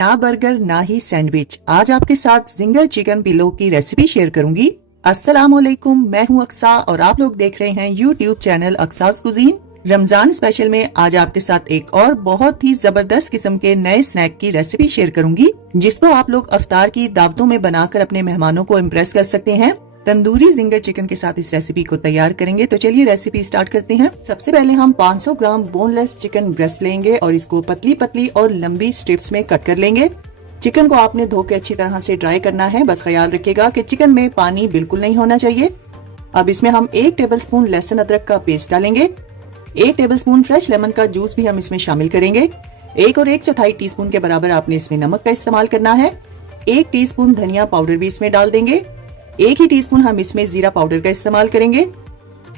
ना बर्गर ना ही सैंडविच। आज आपके साथ जिंगर चिकन पिलो की रेसिपी शेयर करूंगी। अस्सलाम वालेकुम, मैं हूं अक्सा और आप लोग देख रहे हैं YouTube channel Aqsa's cuisine. Ramzan special में आज आपके साथ एक और बहुत ही जबरदस्त किस्म के नए स्नैक की रेसिपी शेयर करूंगी, जिसको आप लोग अफ्तार की दावतों में बनाकर अपने मेहमानों को इम्प्रेस कर सकते हैं। तंदूरी जिंगर चिकन के साथ इस रेसिपी को तैयार करेंगे। तो चलिए रेसिपी स्टार्ट करते हैं। सबसे पहले हम 500 ग्राम बोनलेस चिकन ब्रेस्ट लेंगे और इसको पतली पतली और लंबी स्ट्रिप्स में कट कर लेंगे। चिकन को आपने धो के अच्छी तरह से ड्राई करना है। बस ख्याल रखिएगा कि चिकन में पानी बिल्कुल नहीं होना चाहिए। अब इसमें हम 1 टेबलस्पून लहसुन अदरक का पेस्ट डालेंगे। 1 टेबलस्पून फ्रेश लेमन का जूस भी हम इसमें शामिल करेंगे। 1 और 1/4 टीस्पून के बराबर आपने इसमें नमक का इस्तेमाल करना है। 1 टीस्पून धनिया पाउडर भी इसमें डाल देंगे। 1 ही टीस्पून हम इसमें जीरा पाउडर का इस्तेमाल करेंगे।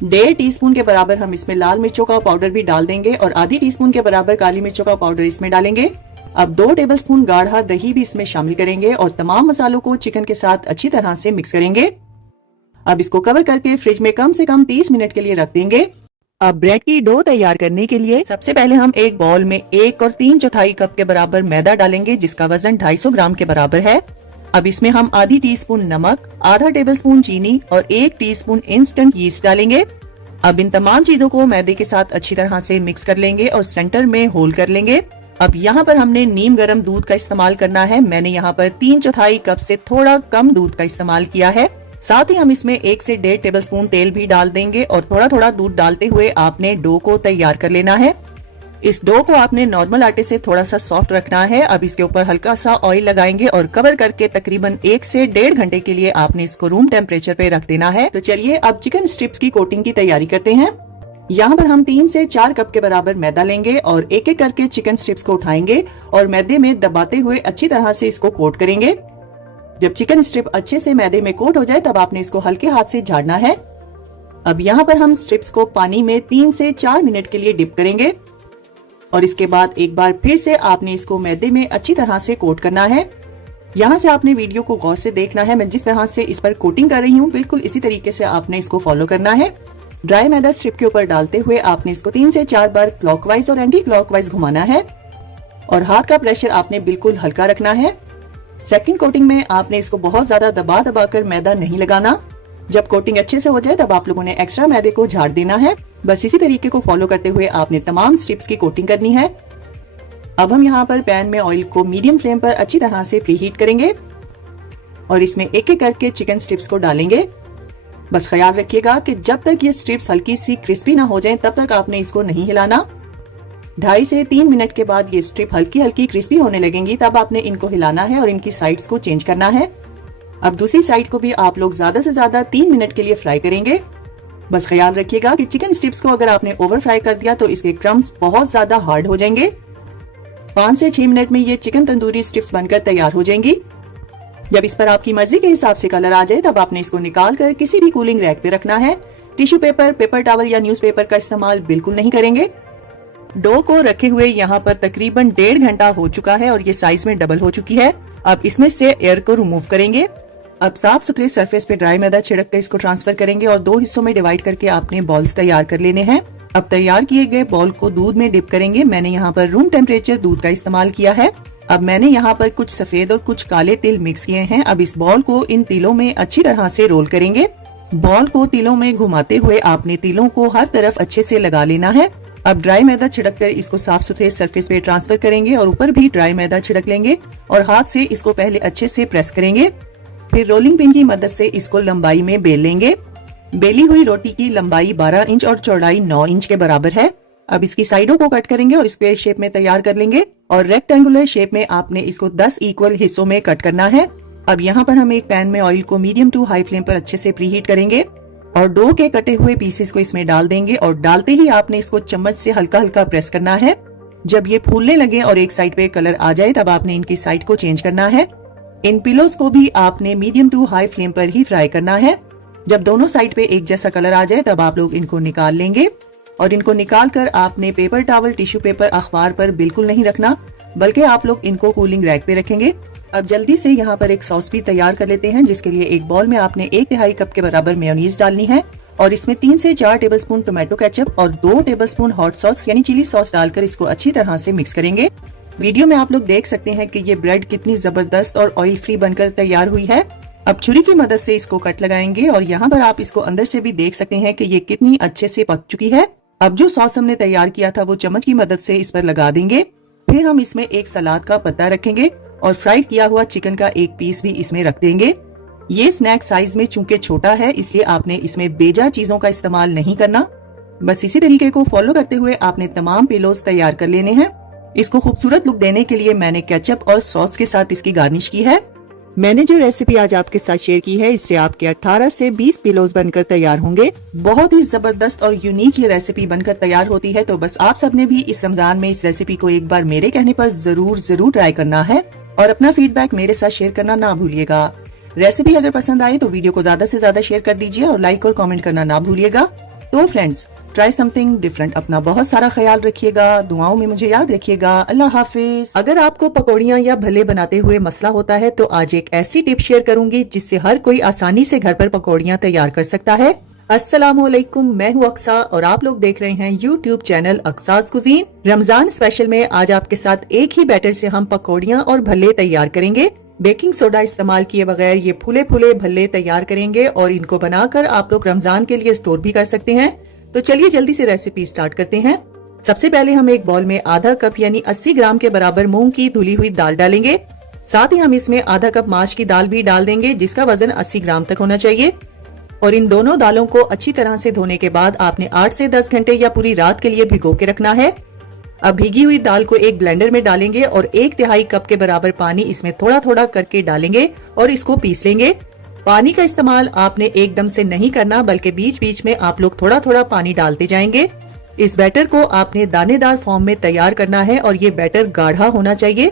1.5 टीस्पून के बराबर हम इसमें लाल मिर्चों का पाउडर भी डाल देंगे और आधी टीस्पून के बराबर काली मिर्चों का पाउडर इसमें डालेंगे। अब 2 टेबलस्पून गाढ़ा दही भी इसमें शामिल करेंगे और तमाम मसालों को चिकन के साथ अच्छी तरह से मिक्स करेंगे। अब इसको कवर करके फ्रिज में कम से कम 30 मिनट के लिए रख देंगे। अब ब्रेड की डो तैयार करने के लिए सबसे पहले हम एक बाउल में 1 और 3/4 कप के बराबर मैदा डालेंगे, जिसका वजन 250 ग्राम के बराबर है। अब इसमें हम आधी टीस्पून नमक, आधा टेबलस्पून चीनी और 1 टीस्पून इंस्टेंट यीस्ट डालेंगे। अब इन तमाम चीजों को मैदे के साथ अच्छी तरह से मिक्स कर लेंगे और सेंटर में होल कर लेंगे। अब यहाँ पर हमने नीम गर्म दूध का इस्तेमाल करना है। मैंने यहाँ पर 3/4 कप से थोड़ा कम दूध का इस्तेमाल किया है। साथ ही हम इसमें 1 से 1.5 टेबलस्पून तेल भी डाल देंगे और थोड़ा थोड़ा दूध डालते हुए आपने डो को तैयार कर लेना है। इस डो को आपने नॉर्मल आटे से थोड़ा सा सॉफ्ट रखना है। अब इसके ऊपर हल्का सा ऑयल लगाएंगे और कवर करके तकरीबन 1 से 1.5 घंटे के लिए आपने इसको रूम टेम्परेचर पे रख देना है। तो चलिए अब चिकन स्ट्रिप्स की कोटिंग की तैयारी करते हैं। यहाँ पर हम 3 से 4 कप के बराबर मैदा लेंगे और एक एक करके चिकन स्ट्रिप्स को उठाएंगे और मैदे में दबाते हुए अच्छी तरह से इसको कोट करेंगे। जब चिकन स्ट्रिप अच्छे से मैदे में कोट हो जाए तब आपने इसको हल्के हाथ से झाड़ना है। अब यहाँ पर हम स्ट्रिप्स को पानी में 3 से 4 मिनट के लिए डिप करेंगे और इसके बाद एक बार फिर से आपने इसको मैदे में अच्छी तरह से कोट करना है। यहाँ से आपने वीडियो को गौर से देखना है। मैं जिस तरह से इस पर कोटिंग कर रही हूँ बिल्कुल इसी तरीके से आपने इसको फॉलो करना है। ड्राई मैदा स्ट्रिप के ऊपर डालते हुए आपने इसको 3 से 4 बार क्लॉकवाइज और एंटी क्लॉकवाइज घुमाना है और हाथ का प्रेशर आपने बिल्कुल हल्का रखना है। सेकंड कोटिंग में आपने इसको बहुत ज्यादा दबा दबा कर मैदा नहीं लगाना। जब कोटिंग अच्छे से हो जाए तब आप लोगों ने एक्स्ट्रा मैदे को झाड़ देना है। बस इसी तरीके को फॉलो करते हुए आपने तमाम स्ट्रिप्स की कोटिंग करनी है। अब हम यहाँ पर पैन में ऑयल को मीडियम फ्लेम पर अच्छी तरह से प्रीहीट करेंगे और इसमें एक एक करके चिकन स्ट्रिप्स को डालेंगे। बस ख्याल रखिएगा कि जब तक ये स्ट्रिप्स हल्की सी क्रिस्पी ना हो जाएं तब तक आपने इसको नहीं हिलाना। 2.5 से 3 मिनट के बाद ये स्ट्रिप हल्की हल्की क्रिस्पी होने लगेंगी, तब आपने इनको हिलाना है और इनकी साइड्स को चेंज करना है। अब दूसरी साइड को भी आप लोग ज्यादा से ज्यादा 3 मिनट के लिए फ्राई करेंगे। बस ख्याल रखिएगा कि चिकन स्ट्रिप्स को अगर आपने ओवर फ्राई कर दिया तो इसके क्रम्स बहुत ज्यादा हार्ड हो जाएंगे। 5 से 6 मिनट में ये चिकन तंदूरी स्ट्रिप्स बनकर तैयार हो जाएंगी। जब इस पर आपकी मर्जी के हिसाब से कलर आ जाए तब आपने इसको निकाल कर किसी भी कूलिंग रैक पे रखना है। टिश्यू पेपर, पेपर टॉवल या न्यूज़पेपर का इस्तेमाल बिल्कुल नहीं करेंगे। डो को रखे हुए यहाँ पर तकरीबन 1.5 घंटा हो चुका है और ये साइज में डबल हो चुकी है। अब इसमें से एयर को रिमूव करेंगे। अब साफ सुथरे सरफेस पे ड्राई मैदा छिड़क कर इसको ट्रांसफर करेंगे और 2 हिस्सों में डिवाइड करके आपने बॉल्स तैयार कर लेने हैं। अब तैयार किए गए बॉल को दूध में डिप करेंगे। मैंने यहाँ पर रूम टेम्परेचर दूध का इस्तेमाल किया है। अब मैंने यहाँ पर कुछ सफेद और कुछ काले तिल मिक्स किए हैं। अब इस बॉल को इन तिलों में अच्छी तरह से रोल करेंगे। बॉल को तिलों में घुमाते हुए आपने तिलों को हर तरफ अच्छे से लगा लेना है। अब ड्राई मैदा छिड़क कर इसको साफ सुथरे सरफेस पे ट्रांसफर करेंगे और ऊपर भी ड्राई मैदा छिड़क लेंगे और हाथ से इसको पहले अच्छे से प्रेस करेंगे। फिर रोलिंग पिन की मदद से इसको लंबाई में बेल लेंगे। बेली हुई रोटी की लंबाई 12 इंच और चौड़ाई 9 इंच के बराबर है। अब इसकी साइडों को कट करेंगे और स्क्वायर शेप में तैयार कर लेंगे और रेक्टेंगुलर शेप में आपने इसको 10 इक्वल हिस्सों में कट करना है। अब यहाँ पर हम एक पैन में ऑयल को मीडियम टू हाई फ्लेम पर अच्छे से प्रीहीट करेंगे और डो के कटे हुए पीसेस को इसमें डाल देंगे और डालते ही आपने इसको चम्मच से हल्का हल्का प्रेस करना है। जब ये फूलने लगे और एक साइड पे कलर आ जाए तब आपने इनकी साइड को चेंज करना है। इन पिलोस को भी आपने मीडियम टू हाई फ्लेम पर ही फ्राई करना है। जब दोनों साइड पे एक जैसा कलर आ जाए तब आप लोग इनको निकाल लेंगे और इनको निकाल कर आपने पेपर टॉवल, टिश्यू पेपर, अखबार पर बिल्कुल नहीं रखना, बल्कि आप लोग इनको कूलिंग रैक पे रखेंगे। अब जल्दी से यहाँ पर एक सॉस भी तैयार कर लेते हैं, जिसके लिए एक बॉल में आपने 1/3 कप के बराबर मेयोनीज डालनी है और इसमें 3 से 4 टेबलस्पून टोमेटो केचप और 2 टेबलस्पून हॉट सॉस यानी चिली सॉस डालकर इसको अच्छी तरह से मिक्स करेंगे। वीडियो में आप लोग देख सकते हैं कि ये ब्रेड कितनी जबरदस्त और ऑयल फ्री बनकर तैयार हुई है। अब छुरी की मदद से इसको कट लगाएंगे और यहाँ पर आप इसको अंदर से भी देख सकते हैं कि ये कितनी अच्छे से पक चुकी है। अब जो सॉस हमने तैयार किया था वो चम्मच की मदद से इस पर लगा देंगे। फिर हम इसमें एक सलाद का पत्ता रखेंगे और फ्राइड किया हुआ चिकन का एक पीस भी इसमें रख देंगे। ये स्नैक साइज में चूंकि छोटा है इसलिए आपने इसमें बेजा चीजों का इस्तेमाल नहीं करना। बस इसी तरीके को फॉलो करते हुए आपने तमाम पिलोज तैयार कर लेने हैं। इसको खूबसूरत लुक देने के लिए मैंने केचप और सॉस के साथ इसकी गार्निश की है। मैंने जो रेसिपी आज आपके साथ शेयर की है इससे आपके 18 से 20 पिलोज बनकर तैयार होंगे। बहुत ही जबरदस्त और यूनिक ये रेसिपी बनकर तैयार होती है। तो बस आप सबने भी इस रमजान में इस रेसिपी को एक बार मेरे कहने पर जरूर ट्राई करना है और अपना फीडबैक मेरे साथ शेयर करना ना भूलिएगा। रेसिपी अगर पसंद आए तो वीडियो को ज्यादा से ज्यादा शेयर कर दीजिए और लाइक और कमेंट करना ना भूलिएगा। तो फ्रेंड्स, ट्राई समथिंग डिफरेंट। अपना बहुत सारा ख्याल रखिएगा, दुआओं में मुझे याद रखिएगा। अल्लाह हाफिज। अगर आपको पकौड़ियाँ या भल्ले बनाते हुए मसला होता है तो आज एक ऐसी टिप शेयर करूंगी जिससे हर कोई आसानी से घर पर पकौड़ियाँ तैयार कर सकता है। अस्सलामुअलैकुम, मैं हूँ अक्सा और आप लोग देख रहे हैं YouTube channel Aqsa's cuisine. Ramzan special में आज आपके साथ एक ही बैटर से हम पकौड़ियाँ और भल्ले तैयार करेंगे। बेकिंग सोडा इस्तेमाल किए बगैर ये फूले फूले भल्ले तैयार करेंगे और इनको बनाकर आप लोग रमजान के लिए स्टोर भी कर सकते हैं। तो चलिए जल्दी से रेसिपी स्टार्ट करते हैं। सबसे पहले हम एक बाउल में आधा कप यानी 80 ग्राम के बराबर मूंग की धुली हुई दाल डालेंगे। साथ ही हम इसमें आधा कप माश की दाल भी डाल देंगे जिसका वजन 80 ग्राम तक होना चाहिए। और इन दोनों दालों को अच्छी तरह से धोने के बाद आपने 8 से 10 घंटे या पूरी रात के लिए भिगो के रखना है। अब भीगी हुई दाल को एक ब्लेंडर में डालेंगे और 1/3 कप के बराबर पानी इसमें थोड़ा थोड़ा करके डालेंगे और इसको पीस लेंगे। पानी का इस्तेमाल आपने एकदम से नहीं करना बल्कि बीच बीच में आप लोग थोड़ा थोड़ा पानी डालते जाएंगे। इस बैटर को आपने दानेदार फॉर्म में तैयार करना है और ये बैटर गाढ़ा होना चाहिए।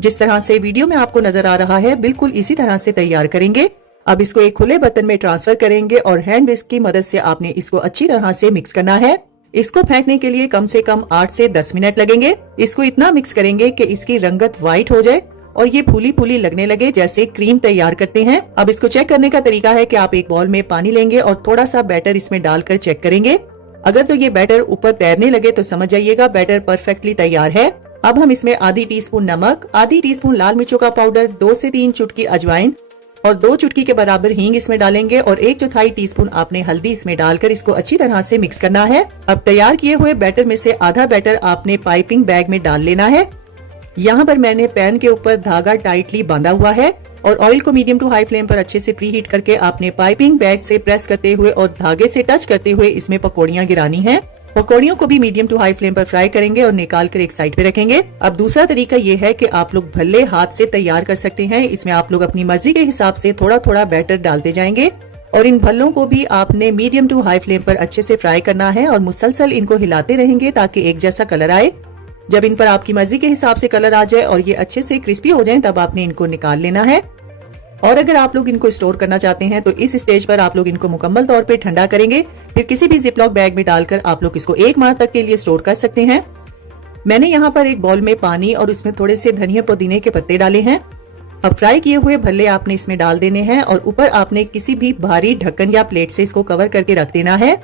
जिस तरह से वीडियो में आपको नजर आ रहा है बिल्कुल इसी तरह से तैयार करेंगे। अब इसको एक खुले बर्तन में ट्रांसफर करेंगे और हैंड विस्क की मदद से आपने इसको अच्छी तरह से मिक्स करना है। इसको फेंकने के लिए कम से कम 8 से 10 मिनट लगेंगे। इसको इतना मिक्स करेंगे कि इसकी रंगत व्हाइट हो जाए और ये फूली फूली लगने लगे जैसे क्रीम तैयार करते हैं। अब इसको चेक करने का तरीका है कि आप एक बाउल में पानी लेंगे और थोड़ा सा बैटर इसमें डालकर चेक करेंगे। अगर तो ये बैटर ऊपर तैरने लगे तो समझ जाइएगा बैटर परफेक्टली तैयार है। अब हम इसमें आधी टीस्पून नमक, आधी टीस्पून लाल मिर्चों का पाउडर, 2 से 3 चुटकी अजवाइन और 2 चुटकी के बराबर हींग इसमें डालेंगे और 1/4 टीस्पून आपने हल्दी इसमें डालकर इसको अच्छी तरह से मिक्स करना है। अब तैयार किए हुए बैटर में से आधा बैटर आपने पाइपिंग बैग में डाल लेना है। यहाँ पर मैंने पैन के ऊपर धागा टाइटली बांधा हुआ है और ऑयल को मीडियम टू हाई फ्लेम पर अच्छे से प्री हीट करके आपने पाइपिंग बैग से प्रेस करते हुए और धागे से टच करते हुए इसमें पकौड़ियाँ गिरानी है। पकौड़ियों को भी मीडियम टू हाई फ्लेम पर फ्राई करेंगे और निकाल कर एक साइड पे रखेंगे। अब दूसरा तरीका ये है कि आप लोग भल्ले हाथ से तैयार कर सकते हैं। इसमें आप लोग अपनी मर्जी के हिसाब से थोड़ा थोड़ा बैटर डालते जाएंगे और इन भल्लों को भी आपने मीडियम टू हाई फ्लेम पर अच्छे से फ्राई करना है और मुसलसल इनको हिलाते रहेंगे ताकि एक जैसा कलर आए। जब इन पर आपकी मर्जी के हिसाब से कलर आ जाए और ये अच्छे से क्रिस्पी हो जाए तब आपने इनको निकाल लेना है। और अगर आप लोग इनको स्टोर करना चाहते हैं तो इस स्टेज पर आप लोग इनको मुकम्मल तौर पे ठंडा करेंगे। फिर किसी भी जिपलॉक बैग में डालकर आप लोग इसको 1 माह तक के लिए स्टोर कर सकते हैं। मैंने यहाँ पर एक बाउल में पानी और उसमें थोड़े से धनिया पुदीने के पत्ते डाले हैं। अब फ्राई किए हुए भल्ले आपने इसमें डाल देने हैं और ऊपर आपने किसी भी भारी ढक्कन या प्लेट से इसको कवर करके रख देना है।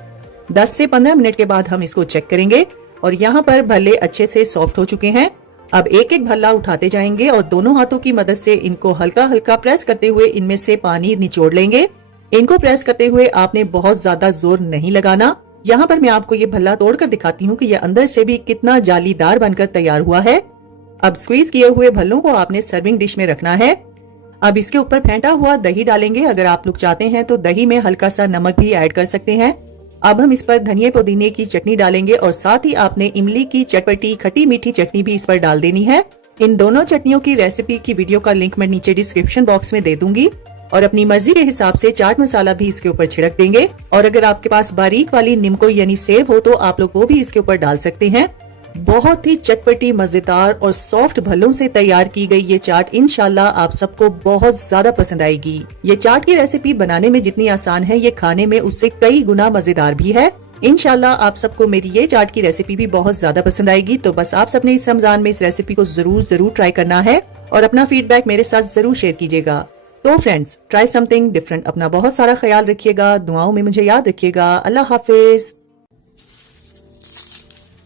10 से 15 मिनट के बाद हम इसको चेक करेंगे और यहाँ पर भल्ले अच्छे से सॉफ्ट हो चुके हैं। अब एक एक भल्ला उठाते जाएंगे और दोनों हाथों की मदद से इनको हल्का हल्का प्रेस करते हुए इनमें से पानी निचोड़ लेंगे। इनको प्रेस करते हुए आपने बहुत ज्यादा जोर नहीं लगाना। यहाँ पर मैं आपको ये भल्ला तोड़कर दिखाती हूँ कि ये अंदर से भी कितना जालीदार बनकर तैयार हुआ है। अब स्क्वीज किए हुए भल्लों को आपने सर्विंग डिश में रखना है। अब इसके ऊपर फेंटा हुआ दही डालेंगे। अगर आप लोग चाहते हैं तो दही में हल्का सा नमक भी ऐड कर सकते हैं। अब हम इस पर धनिया पुदीने की चटनी डालेंगे और साथ ही आपने इमली की चटपटी खट्टी मीठी चटनी भी इस पर डाल देनी है। इन दोनों चटनियों की रेसिपी की वीडियो का लिंक मैं नीचे डिस्क्रिप्शन बॉक्स में दे दूंगी और अपनी मर्जी के हिसाब से चाट मसाला भी इसके ऊपर छिड़क देंगे। और अगर आपके पास बारीक वाली निम्को यानी सेव हो तो आप लोग वो भी इसके ऊपर डाल सकते हैं। बहुत ही चटपटी, मजेदार और सॉफ्ट भल्लों से तैयार की गई ये चाट इंशाल्लाह आप सबको बहुत ज्यादा पसंद आएगी। ये चाट की रेसिपी बनाने में जितनी आसान है ये खाने में उससे कई गुना मजेदार भी है। इंशाल्लाह आप सबको मेरी ये चाट की रेसिपी भी बहुत ज्यादा पसंद आएगी। तो बस आप सबने इस रमजान में इस रेसिपी को जरूर ट्राई करना है और अपना फीडबैक मेरे साथ जरूर शेयर कीजिएगा। तो फ्रेंड्स, ट्राई समथिंग डिफरेंट। अपना बहुत सारा ख्याल रखिएगा, दुआओं में मुझे याद रखिएगा। अल्लाह हाफिज।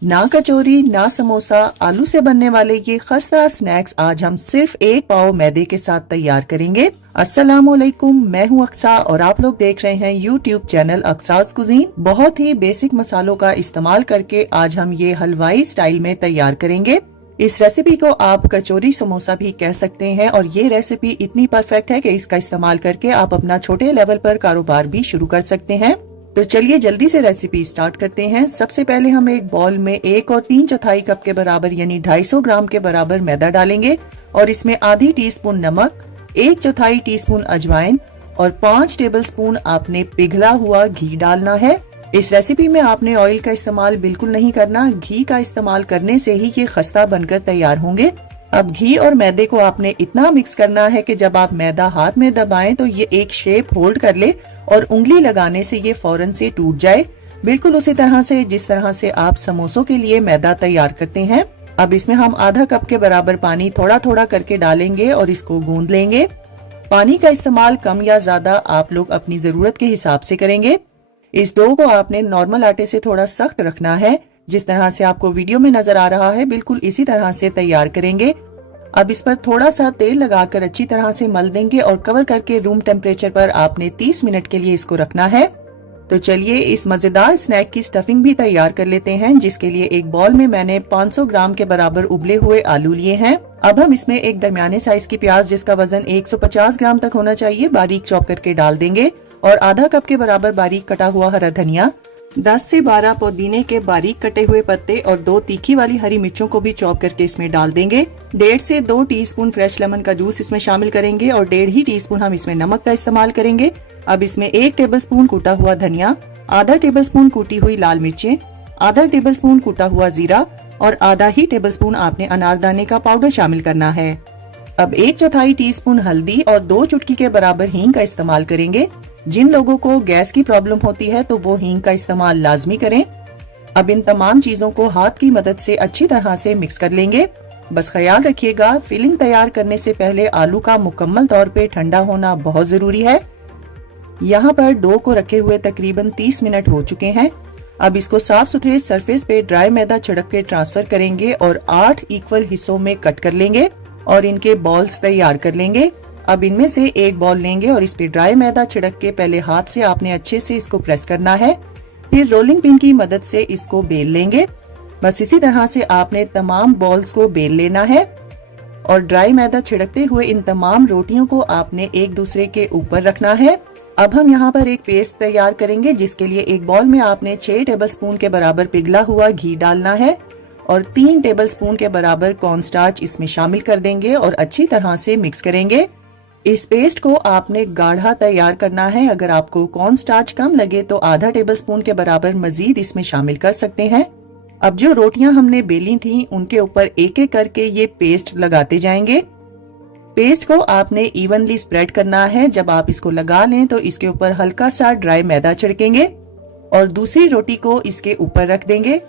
ना कचौरी ना समोसा, आलू से बनने वाले ये खस्ता स्नैक्स आज हम सिर्फ एक पाव मैदे के साथ तैयार करेंगे। अस्सलामुअलैकुम, मैं हूँ अक्सा और आप लोग देख रहे हैं यूट्यूब चैनल अक्सास कुजीन। बहुत ही बेसिक मसालों का इस्तेमाल करके आज हम ये हलवाई स्टाइल में तैयार करेंगे। इस रेसिपी को आप कचौरी समोसा भी कह सकते हैं और ये रेसिपी इतनी परफेक्ट है कि इसका इस्तेमाल करके आप अपना छोटे लेवल पर कारोबार भी शुरू कर सकते हैं। तो चलिए जल्दी से रेसिपी स्टार्ट करते हैं। सबसे पहले हम एक बॉल में 1 और 3/4 कप के बराबर यानी 250 ग्राम के बराबर मैदा डालेंगे और इसमें आधी टीस्पून नमक, 1/4 टीस्पून अजवाइन और 5 टेबलस्पून आपने पिघला हुआ घी डालना है। इस रेसिपी में आपने ऑयल का इस्तेमाल बिल्कुल नहीं करना, घी का इस्तेमाल करने से ही ये खस्ता बनकर तैयार होंगे। अब घी और मैदे को आपने इतना मिक्स करना है कि जब आप मैदा हाथ में दबाएं तो ये एक शेप होल्ड कर ले और उंगली लगाने से ये फौरन से टूट जाए, बिल्कुल उसी तरह से जिस तरह से आप समोसों के लिए मैदा तैयार करते हैं। अब इसमें हम आधा कप के बराबर पानी थोड़ा थोड़ा करके डालेंगे और इसको गूंद लेंगे। पानी का इस्तेमाल कम या ज्यादा आप लोग अपनी जरूरत के हिसाब से करेंगे। इस डो को आपने नॉर्मल आटे से थोड़ा सख्त रखना है, जिस तरह से आपको वीडियो में नजर आ रहा है बिल्कुल इसी तरह से तैयार करेंगे। अब इस पर थोड़ा सा तेल लगाकर अच्छी तरह से मल देंगे और कवर करके रूम टेम्परेचर पर आपने 30 मिनट के लिए इसको रखना है। तो चलिए इस मजेदार स्नैक की स्टफिंग भी तैयार कर लेते हैं, जिसके लिए एक बॉल में मैंने 500 ग्राम के बराबर उबले हुए आलू लिए हैं। अब हम इसमें एक दरमियाने साइज की प्याज जिसका वजन 150 ग्राम तक होना चाहिए बारीक चॉप करके डाल देंगे और आधा कप के बराबर बारीक कटा हुआ हरा धनिया, 10 से 12 पुदीने के बारीक कटे हुए पत्ते और 2 तीखी वाली हरी मिर्चों को भी चॉप करके इसमें डाल देंगे। 1.5 से 2 टीस्पून फ्रेश लेमन का जूस इसमें शामिल करेंगे और 1.5 ही टीस्पून हम इसमें नमक का इस्तेमाल करेंगे। अब इसमें 1 टेबलस्पून कूटा हुआ धनिया, आधा टेबलस्पून कूटी हुई लाल मिर्चें, आधा टेबलस्पून कूटा हुआ जीरा और आधा ही टेबलस्पून आपने अनारदाने का पाउडर शामिल करना है। अब 1/4 टीस्पून हल्दी और 2 चुटकी के बराबर हींग का इस्तेमाल करेंगे। जिन लोगों को गैस की प्रॉब्लम होती है तो वो हींग का इस्तेमाल लाजमी करें। अब इन तमाम चीजों को हाथ की मदद से अच्छी तरह से मिक्स कर लेंगे। बस ख्याल रखिएगा फिलिंग तैयार करने से पहले आलू का मुकम्मल तौर पे ठंडा होना बहुत जरूरी है। यहाँ पर डो को रखे हुए तकरीबन 30 मिनट हो चुके हैं। अब इसको साफ सुथरे सरफेस पे ड्राई मैदा छिड़क के ट्रांसफर करेंगे और 8 इक्वल हिस्सों में कट कर लेंगे और इनके बॉल्स तैयार कर लेंगे। अब इनमें से एक बॉल लेंगे और इस पे ड्राई मैदा छिड़क के पहले हाथ से आपने अच्छे से इसको प्रेस करना है, फिर रोलिंग पिन की मदद से इसको बेल लेंगे। बस इसी तरह से आपने तमाम बॉल्स को बेल लेना है और ड्राई मैदा छिड़कते हुए इन तमाम रोटियों को आपने एक दूसरे के ऊपर रखना है। अब हम यहाँ पर एक पेस्ट तैयार करेंगे, जिसके लिए एक बॉल में आपने 6 टेबलस्पून के बराबर पिघला हुआ घी डालना है और 3 टेबलस्पून के बराबर कॉर्नस्टार्च इसमें शामिल कर देंगे और अच्छी तरह से मिक्स करेंगे। इस पेस्ट को आपने गाढ़ा तैयार करना है। अगर आपको कॉर्नस्टार्च कम लगे तो आधा टेबलस्पून के बराबर मजीद इसमें शामिल कर सकते हैं। अब जो रोटियां हमने बेली थी उनके ऊपर एक एक करके ये पेस्ट लगाते जाएंगे। पेस्ट को आपने इवनली स्प्रेड करना है। जब आप इसको लगा लें तो इसके ऊपर हल्का सा ड्राई मैदा छिड़केंगे और दूसरी रोटी को इसके ऊपर रख देंगे।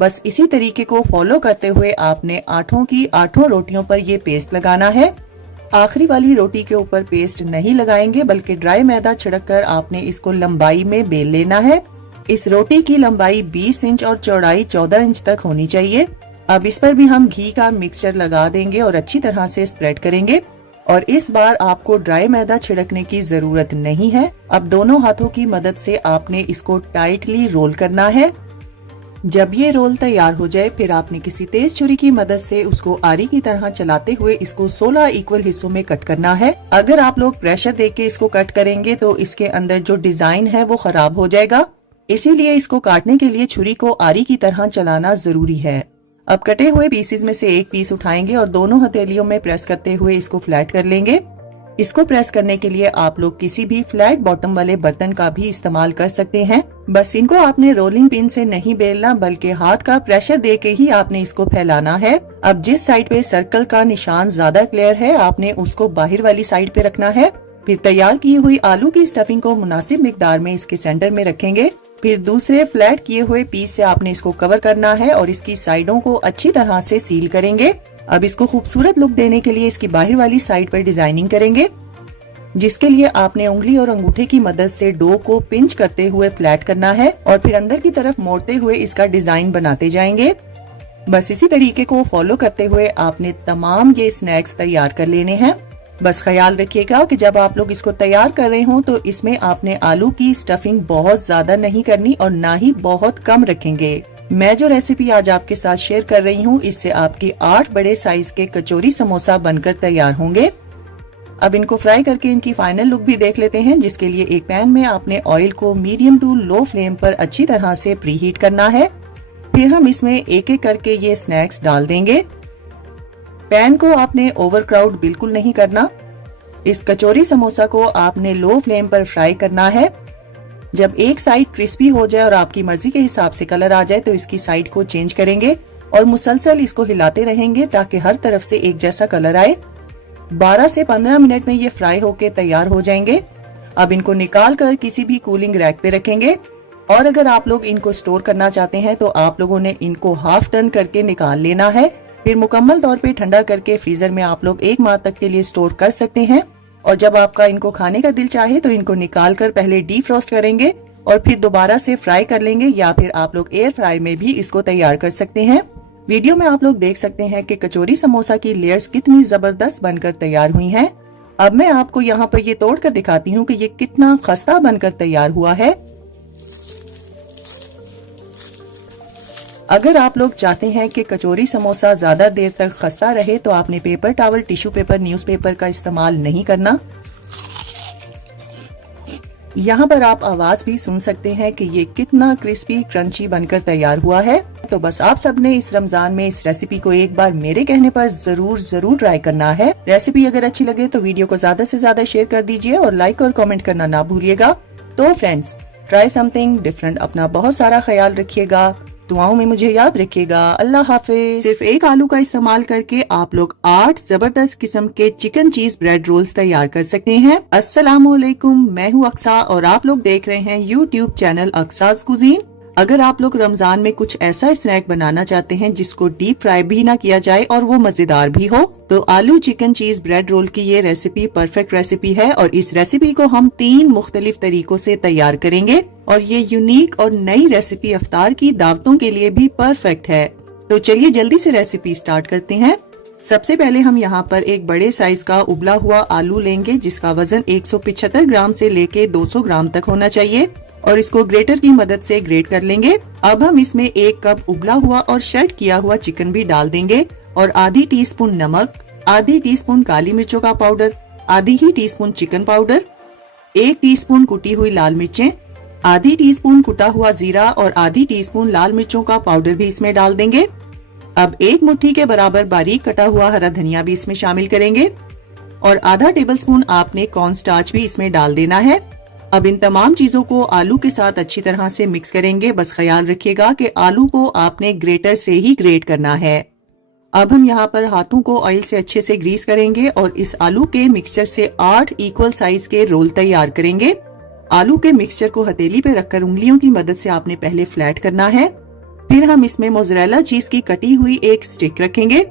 बस इसी तरीके को फॉलो करते हुए आपने 8 की 8 रोटियों पर ये पेस्ट लगाना है। आखिरी वाली रोटी के ऊपर पेस्ट नहीं लगाएंगे, बल्कि ड्राई मैदा छिड़क कर आपने इसको लंबाई में बेल लेना है। इस रोटी की लंबाई 20 इंच और चौड़ाई 14 इंच तक होनी चाहिए। अब इस पर भी हम घी का मिक्सचर लगा देंगे और अच्छी तरह से स्प्रेड करेंगे और इस बार आपको ड्राई मैदा छिड़कने की जरूरत नहीं है। अब दोनों हाथों की मदद से आपने इसको टाइटली रोल करना है। जब ये रोल तैयार हो जाए फिर आपने किसी तेज छुरी की मदद से उसको आरी की तरह चलाते हुए इसको 16 इक्वल हिस्सों में कट करना है। अगर आप लोग प्रेशर देके इसको कट करेंगे तो इसके अंदर जो डिजाइन है वो खराब हो जाएगा, इसीलिए इसको काटने के लिए छुरी को आरी की तरह चलाना जरूरी है। अब कटे हुए पीसेस में से एक पीस उठाएंगे और दोनों हथेलियों में प्रेस करते हुए इसको फ्लैट कर लेंगे। इसको प्रेस करने के लिए आप लोग किसी भी फ्लैट बॉटम वाले बर्तन का भी इस्तेमाल कर सकते हैं। बस इनको आपने रोलिंग पिन से नहीं बेलना, बल्कि हाथ का प्रेशर देके ही आपने इसको फैलाना है। अब जिस साइड पे सर्कल का निशान ज्यादा क्लियर है आपने उसको बाहर वाली साइड पे रखना है। फिर तैयार की हुई आलू की स्टफिंग को मुनासिब मिकदार में इसके सेंटर में रखेंगे। फिर दूसरे फ्लैट किए हुए पीस से आपने इसको कवर करना है और इसकी साइडों को अच्छी तरह से सील करेंगे। अब इसको खूबसूरत लुक देने के लिए इसकी बाहर वाली साइड पर डिजाइनिंग करेंगे। जिसके लिए आपने उंगली और अंगूठे की मदद से डो को पिंच करते हुए फ्लैट करना है और फिर अंदर की तरफ मोड़ते हुए इसका डिजाइन बनाते जाएंगे। बस इसी तरीके को फॉलो करते हुए आपने तमाम ये स्नैक्स तैयार कर लेने हैं। बस ख्याल रखिएगा कि जब आप लोग इसको तैयार कर रहे हो तो इसमें आपने आलू की स्टफिंग बहुत ज्यादा नहीं करनी और ना ही बहुत कम रखेंगे। मैं जो रेसिपी आज आपके साथ शेयर कर रही हूँ इससे आपके 8 बड़े साइज के कचौरी समोसा बनकर तैयार होंगे। अब इनको फ्राई करके इनकी फाइनल लुक भी देख लेते हैं, जिसके लिए एक पैन में आपने ऑयल को मीडियम टू लो फ्लेम पर अच्छी तरह से प्रीहीट करना है। फिर हम इसमें एक एक करके ये स्नैक्स डाल देंगे। पैन को आपने ओवरक्राउड बिल्कुल नहीं करना। इस कचौरी समोसा को आपने लो फ्लेम पर फ्राई करना है। जब एक साइड क्रिस्पी हो जाए और आपकी मर्जी के हिसाब से कलर आ जाए तो इसकी साइड को चेंज करेंगे और मुसलसल इसको हिलाते रहेंगे ताकि हर तरफ से एक जैसा कलर आए। 12 से 15 मिनट में ये फ्राई होके तैयार हो जाएंगे। अब इनको निकाल कर किसी भी कूलिंग रैक पे रखेंगे और अगर आप लोग इनको स्टोर करना चाहते हैं तो आप लोगों ने इनको हाफ टर्न करके निकाल लेना है। फिर मुकम्मल तौर पे ठंडा करके फ्रीजर में आप लोग 1 माह तक के लिए स्टोर कर सकते हैं। और जब आपका इनको खाने का दिल चाहे तो इनको निकाल कर पहले डीफ्रॉस्ट करेंगे और फिर दोबारा से फ्राई कर लेंगे, या फिर आप लोग एयर फ्राई में भी इसको तैयार कर सकते हैं। वीडियो में आप लोग देख सकते हैं कि कचौरी समोसा की लेयर्स कितनी जबरदस्त बनकर तैयार हुई हैं। अब मैं आपको यहाँ पर ये तोड़ कर दिखाती हूँ कि ये कितना खस्ता बनकर तैयार हुआ है। अगर आप लोग चाहते हैं कि कचौरी समोसा ज्यादा देर तक खस्ता रहे तो आपने paper towel, tissue paper, newspaper का इस्तेमाल नहीं करना। यहाँ पर आप आवाज भी सुन सकते हैं कि ये कितना क्रिस्पी क्रंची बनकर तैयार हुआ है। तो बस आप सबने इस रमजान में इस रेसिपी को एक बार मेरे कहने पर जरूर ट्राई करना है। रेसिपी अगर अच्छी लगे तो वीडियो को ज्यादा से ज्यादा शेयर कर दीजिए और लाइक और कमेंट करना ना भूलिएगा। तो फ्रेंड्स, ट्राई समथिंग डिफरेंट। अपना बहुत सारा ख्याल रखिएगा, दुआओं में मुझे याद रखिएगा। अल्लाह हाफिज। सिर्फ एक आलू का इस्तेमाल करके आप लोग 8 जबरदस्त किस्म के चिकन चीज ब्रेड रोल्स तैयार कर सकते हैं। अस्सलामुअलैकुम, मैं हूँ अक्सा और आप लोग देख रहे हैं यूट्यूब चैनल अक्साज कुजीन। अगर आप लोग रमजान में कुछ ऐसा स्नैक बनाना चाहते हैं जिसको डीप फ्राई भी ना किया जाए और वो मजेदार भी हो, तो आलू चिकन चीज ब्रेड रोल की ये रेसिपी परफेक्ट रेसिपी है। और इस रेसिपी को हम 3 मुख्तलिफ तरीकों से तैयार करेंगे और ये यूनिक और नई रेसिपी इफ्तार की दावतों के लिए भी परफेक्ट है। तो चलिए जल्दी से रेसिपी स्टार्ट करते हैं। सबसे पहले हम यहाँ पर एक बड़े साइज का उबला हुआ आलू लेंगे जिसका वजन 175 ग्राम से लेके 200 ग्राम तक होना चाहिए और इसको ग्रेटर की मदद से ग्रेट कर लेंगे। अब हम इसमें 1 कप उबला हुआ और शर्ट किया हुआ चिकन भी डाल देंगे और आधी टीस्पून नमक, आधी टीस्पून काली मिर्चों का पाउडर, आधी ही टीस्पून चिकन पाउडर, 1 टीस्पून कुटी हुई लाल मिर्चें, आधी टीस्पून कुटा हुआ जीरा और आधी टीस्पून लाल मिर्चों का पाउडर भी इसमें डाल देंगे। अब 1 मुट्ठी के बराबर बारीक कटा हुआ हरा धनिया भी इसमें शामिल करेंगे और आधा टेबलस्पून आपने कॉर्न स्टार्च भी इसमें डाल देना है। अब इन तमाम चीजों को आलू के साथ अच्छी तरह से मिक्स करेंगे। बस ख्याल रखिएगा कि आलू को आपने ग्रेटर से ही ग्रेट करना है। अब हम यहाँ पर हाथों को ऑयल से अच्छे से ग्रीस करेंगे और इस आलू के मिक्सचर से 8 इक्वल साइज के रोल तैयार करेंगे। आलू के मिक्सचर को हथेली पे रखकर उंगलियों की मदद से आपने पहले फ्लैट करना है। फिर हम इसमें मोज़रेला चीज की कटी हुई एक स्टिक रखेंगे।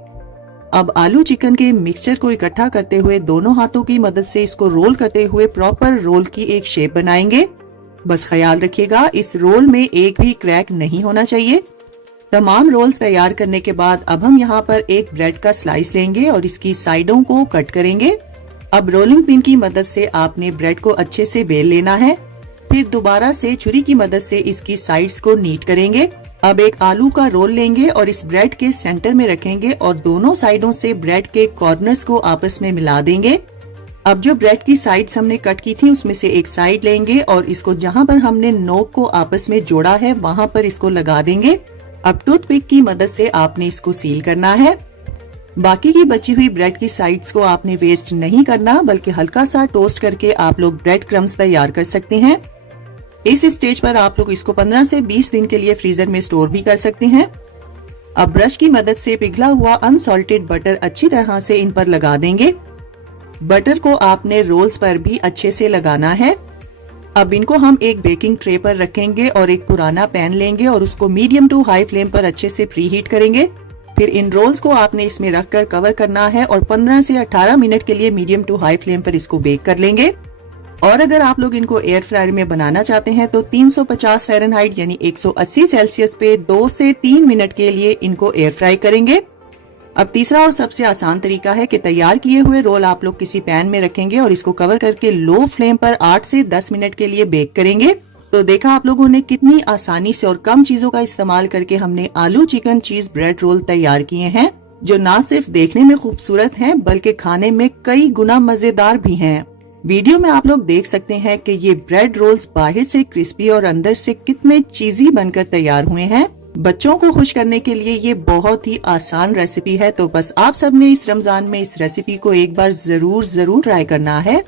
अब आलू चिकन के मिक्सचर को इकट्ठा करते हुए दोनों हाथों की मदद से इसको रोल करते हुए प्रॉपर रोल की एक शेप बनाएंगे। बस ख्याल रखिएगा इस रोल में एक भी क्रैक नहीं होना चाहिए। तमाम रोल्स तैयार करने के बाद अब हम यहाँ पर एक ब्रेड का स्लाइस लेंगे और इसकी साइडों को कट करेंगे। अब रोलिंग पिन की मदद से आपने ब्रेड को अच्छे से बेल लेना है। फिर दोबारा से छुरी की मदद से इसकी साइड्स को नीट करेंगे। अब एक आलू का रोल लेंगे और इस ब्रेड के सेंटर में रखेंगे और दोनों साइडों से ब्रेड के कॉर्नर्स को आपस में मिला देंगे। अब जो ब्रेड की साइड्स हमने कट की थी उसमें से एक साइड लेंगे और इसको जहां पर हमने नोक को आपस में जोड़ा है वहां पर इसको लगा देंगे। अब टूथपिक की मदद से आपने इसको सील करना है। बाकी की बची हुई ब्रेड की साइड्स को आपने वेस्ट नहीं करना, बल्कि हल्का सा टोस्ट करके आप लोग ब्रेड क्रम्स तैयार कर सकते हैं। इस स्टेज पर आप लोग इसको 15 से 20 दिन के लिए फ्रीजर में स्टोर भी कर सकते हैं। अब ब्रश की मदद से पिघला हुआ अनसॉल्टेड बटर अच्छी तरह से इन पर लगा देंगे। बटर को आपने रोल्स पर भी अच्छे से लगाना है। अब इनको हम एक बेकिंग ट्रे पर रखेंगे और एक पुराना पैन लेंगे और उसको मीडियम टू हाई फ्लेम पर अच्छे से प्री हीट करेंगे। फिर इन रोल्स को आपने इसमें रखकर कवर करना है और 15 से 18 मिनट के लिए मीडियम टू हाई फ्लेम पर इसको बेक कर लेंगे। और अगर आप लोग इनको एयर फ्रायर में बनाना चाहते हैं तो 350 फ़ारेनहाइट यानी 180 सेल्सियस पे 2 से 3 मिनट के लिए इनको एयर फ्राई करेंगे। अब तीसरा और सबसे आसान तरीका है कि तैयार किए हुए रोल आप लोग किसी पैन में रखेंगे और इसको कवर करके लो फ्लेम पर 8 से 10 मिनट के लिए बेक करेंगे। तो देखा आप लोगों ने कितनी आसानी से और कम चीजों का इस्तेमाल करके हमने आलू चिकन चीज ब्रेड रोल तैयार किए हैं, जो ना सिर्फ देखने में खूबसूरत हैं बल्कि खाने में कई गुना मजेदार भी हैं। वीडियो में आप लोग देख सकते हैं कि ये ब्रेड रोल्स बाहर से क्रिस्पी और अंदर से कितने चीजी बनकर तैयार हुए हैं। बच्चों को खुश करने के लिए ये बहुत ही आसान रेसिपी है। तो बस आप सबने इस रमजान में इस रेसिपी को एक बार जरूर ट्राई करना है।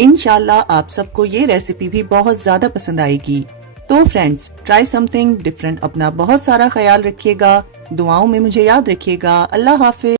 इंशाल्लाह आप सबको ये रेसिपी भी बहुत ज्यादा पसंद आएगी। तो फ्रेंड्स, ट्राई समथिंग डिफरेंट। अपना बहुत सारा ख्याल रखिएगा, दुआओं में मुझे याद रखिएगा। अल्लाह हाफिज।